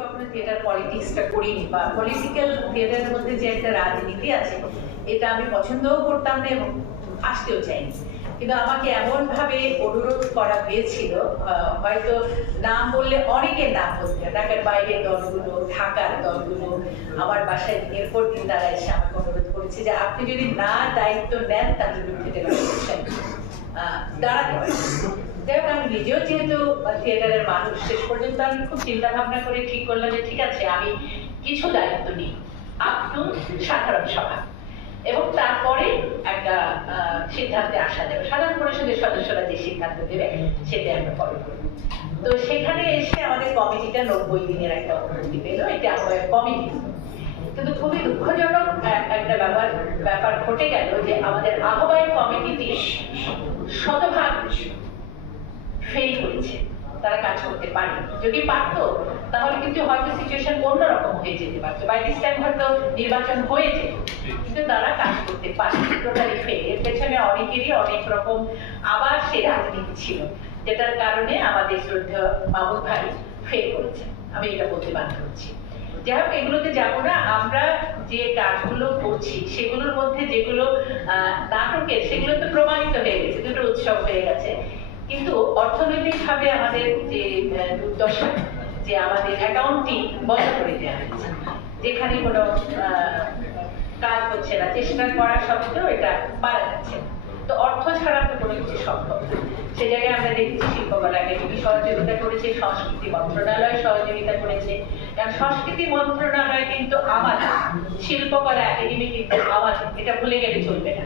কখনো থিয়েটার পলিটিক্সটা করিনি বা পলিটিক্যাল থিয়েটারের মধ্যে যে একটা রাজনীতি আছে, এটা আমি পছন্দও করতাম না এবং আসতেও চাইনি কিন্তু আমাকে এমন ভাবে অনুরোধ করা হয়েছিল হয়তো নাম বললে অনেকের নাম বলতে। ঢাকার বাইরের দলগুলো, ঢাকার দলগুলো, আমার বাসায় এরপর দিন তারা এসে আমাকে অনুরোধ করেছে যে আপনি যদি না দায়িত্ব নেন, তাহলে দাঁড়াতে পারেন নিজেও যেহেতু থিয়েটারের মানুষ, শেষ পর্যন্ত আমি খুব চিন্তা ভাবনা করে ঠিক করলাম যে ঠিক আছে, আমি কিছু দায়িত্ব নিই। আপ টু সাধারণ সভা। এবং তারপরে একটা সিদ্ধান্তে আসা যাবে। সাধারণ পরিষদের সদস্যরা যে সিদ্ধান্ত দেবে সেটা আমরা ফলো করব। তো সেখানে এসে আমাদের কমিটিটা নব্বই দিনের একটা অনুমতি পেল। এটা আমাদের কমিটি কিন্তু খুবই দুঃখজনক একটা ব্যাপার ব্যাপার ঘটে গেল যে আমাদের আহ্বায়ক কমিটিটি শতভাগ ফেল তারা কাজ করতে পারে যদি পারতো তাহলে কিন্তু হয়তো সিচুয়েশন অন্যরকম হয়ে যেতে পারতো। বাই দিস টাইম হয়তো নির্বাচন হয়ে যেত। কিন্তু তারা কাজ করতে পারে টোটালি ফেল এর পেছনে অনেকেরই অনেক রকম আবার সেই রাজনীতি ছিল যেটার কারণে আমাদের শ্রদ্ধেয় মাহমুদ ভাই ফেল করেছে। আমি এটা বলতে বাধ্য হচ্ছি। যাই হোক এগুলোতে যাব না। আমরা যে কাজগুলো করছি সেগুলোর মধ্যে যেগুলো আহ, নাটকের সেগুলো তো প্রমাণিত হয়ে গেছে। দুটো উৎসব হয়ে গেছে। কিন্তু অর্থনৈতিক ভাবে আমাদের যে দুর্দশা, যে আমাদের অ্যাকাউন্টটি বন্ধ করে দেওয়া হয়েছে, যেখানে কোনো কাজ হচ্ছে না চেষ্টা করা সত্ত্বেও এটা পারা যাচ্ছে। তো অর্থ ছাড়া তো কোনো কিছু সম্ভব সে জায়গায় আমরা দেখছি শিল্পকলা একাডেমি সহযোগিতা করেছে, সংস্কৃতি মন্ত্রণালয় সহযোগিতা করেছে। সংস্কৃতি মন্ত্রণালয় কিন্তু আমাদের, শিল্পকলা একাডেমি কিন্তু আমাদের, এটা ভুলে গেলে চলবে না।